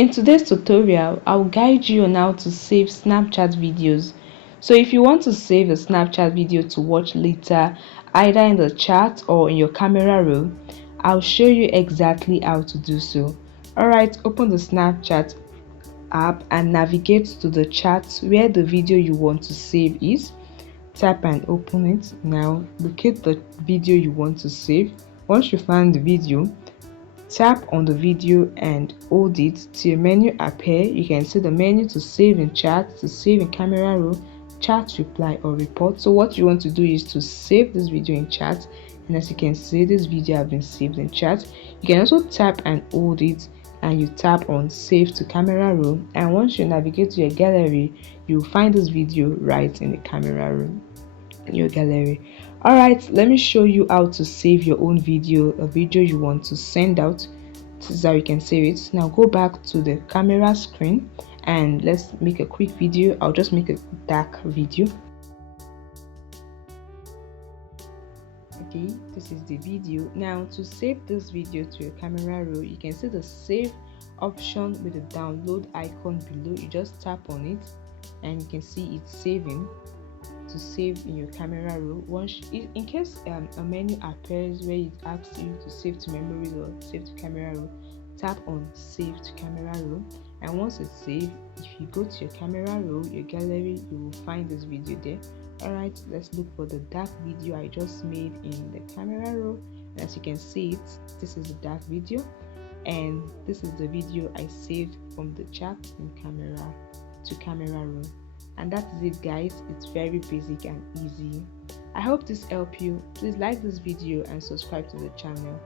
In today's tutorial, I'll guide you on how to save Snapchat videos. So if you want to save a Snapchat video to watch later, either in the chat or in your camera roll, I'll show you exactly how to do so. Alright, open the Snapchat app and navigate to the chat where the video you want to save is. Tap and open it. Now locate the video you want to save. Once you find the video, tap on the video and hold it till a menu appear. You can see the menu to save in chat, to save in camera roll, chat reply or report. So what you want to do is to save this video in chat, and as you can see, this video has been saved in chat. You can also tap and hold it and you tap on save to camera roll, and once you navigate to your gallery, you'll find this video right in the camera roll in your gallery. Alright, let me show you how to save your own video, a video you want to send out. This is how you can save it. Now go back to the camera screen and let's make a quick video. I'll just make a dark video. Okay, this is the video. Now to save this video to your camera roll, you can see the save option with the download icon below. You just tap on it and you can see it's saving. To save in your camera roll, once in case a menu appears where it asks you to save to memory or save to camera roll, tap on save to camera roll, and once it's saved, if you go to your camera roll, your gallery, you will find this video there. Alright, let's look for the dark video I just made in the camera roll. And as you can see it, this is the dark video and this is the video I saved from the chat in camera to camera roll. And that is it, guys. It's very basic and easy. I hope this helped you. Please like this video and subscribe to the channel.